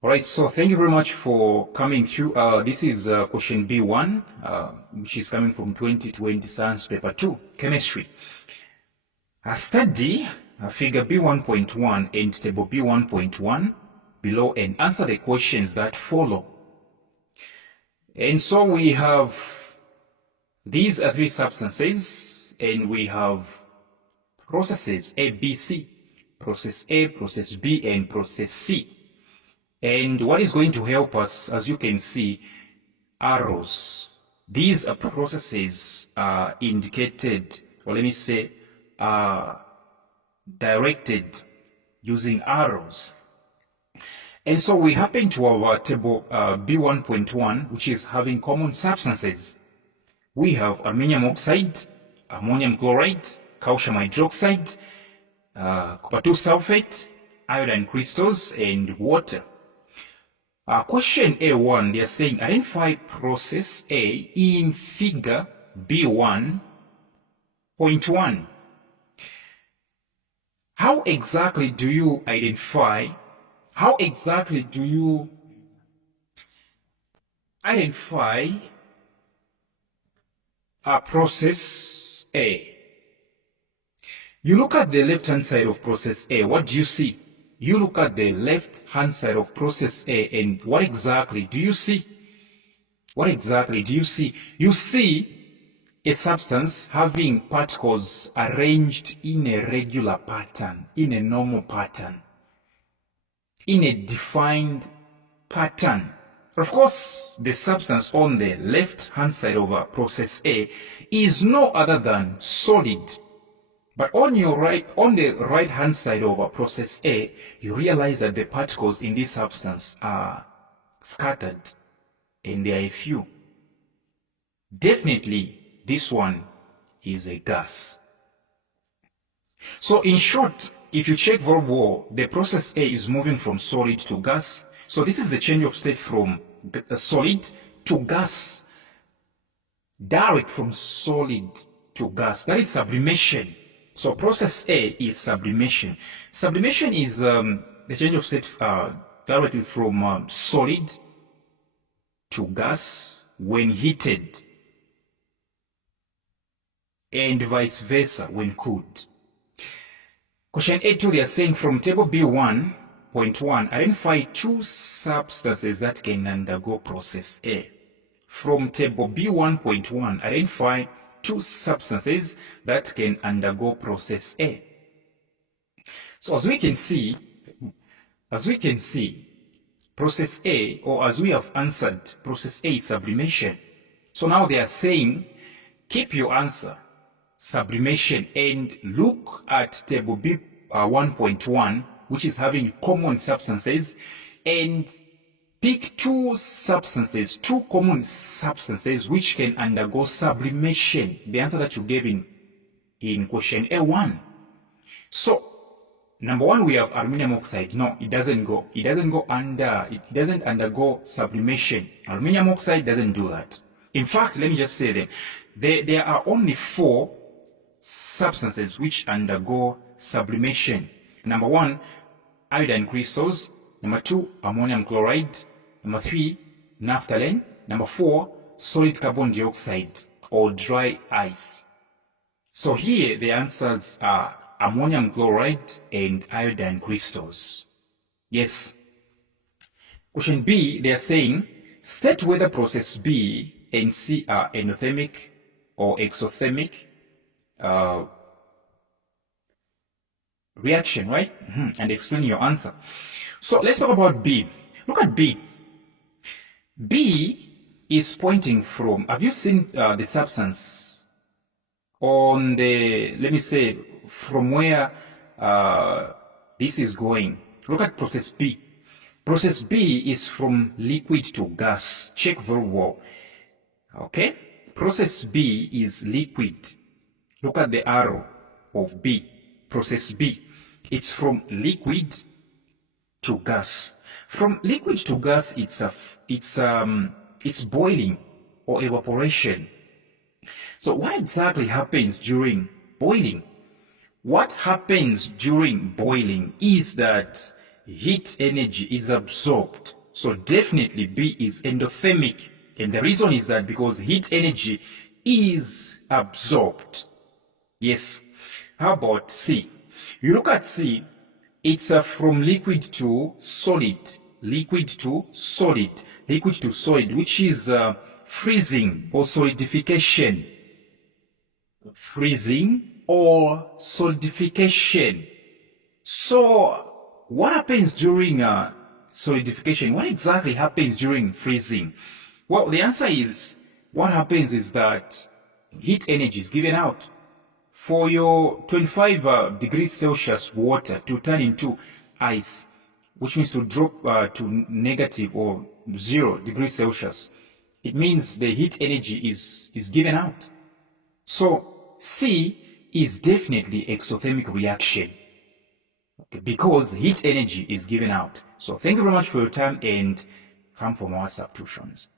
All right, so thank you very much for coming through. This is question B1, which is coming from 2020 Science Paper 2, Chemistry. Study figure B1.1 and table B1.1 below and answer the questions that follow. And so we have, these are three substances, and we have processes A, B, C. Process A, process B, and process C. And what is going to help us, as you can see, arrows. These processes are indicated, or let me say, directed using arrows. And so we happen to have our table B1.1, which is having common substances. We have aluminum oxide, ammonium chloride, calcium hydroxide, copper 2 sulfate, iodine crystals, and water. Question A1, they are saying identify process A in figure B1.1. How exactly do you identify process A? You look at the left-hand side of process A, what do you see? You look at the left-hand side of process A, and what exactly do you see? What exactly do you see? You see a substance having particles arranged in a regular pattern, in a normal pattern, in a defined pattern. Of course, the substance on the left-hand side of process A is no other than solid. But on the right-hand side of process A, you realize that the particles in this substance are scattered, and there are a few. Definitely, this one is a gas. So in short, if you check very well, the process A is moving from solid to gas. So this is the change of state from solid to gas. Direct from solid to gas. That is sublimation. So process A is sublimation. Sublimation is the change of state directly from solid to gas when heated, and vice versa when cooled. Question A2, they are saying from table B1.1, identify two substances that can undergo process A. From table B1.1, identify two substances that can undergo process A. So as we can see, process A, or as we have answered, process A is sublimation. So now they are saying, keep your answer, sublimation, and look at table B1.1, which is having common substances, and pick two common substances which can undergo sublimation. The answer that you gave in question A1. So, number one, we have aluminum oxide. No, it doesn't undergo sublimation. Aluminum oxide doesn't do that. In fact, let me just say that there are only 4 substances which undergo sublimation. Number one, iodine crystals. Number 2, ammonium chloride. Number 3, naphthalene. Number 4, solid carbon dioxide or dry ice. So here the answers are ammonium chloride and iodine crystals. Yes. Question B, they are saying, state whether process B and C are endothermic or exothermic reaction, right? And explain your answer. So let's talk about B. Look at B. B is pointing from, have you seen the substance on the, let me say, from where this is going? Look at process B. Process B is from liquid to gas. Check very well. Okay? Process B is liquid. Look at the arrow of B. Process B. It's from liquid to gas. From liquid to gas, it's boiling or evaporation. So what exactly happens during boiling? What happens during boiling is that heat energy is absorbed. So definitely B is endothermic. And the reason is that because heat energy is absorbed. Yes. How about C? You look at C, it's from liquid to solid. Liquid to solid. Liquid to solid, which is freezing or solidification. Freezing or solidification. So what happens during solidification? What exactly happens during freezing? Well, the answer is, what happens is that heat energy is given out. For your 25 degrees Celsius water to turn into ice, which means to drop to negative or 0 degrees Celsius, it means the heat energy is given out. So C is definitely exothermic reaction, okay, because heat energy is given out. So thank you very much for your time, and come for more substitutions.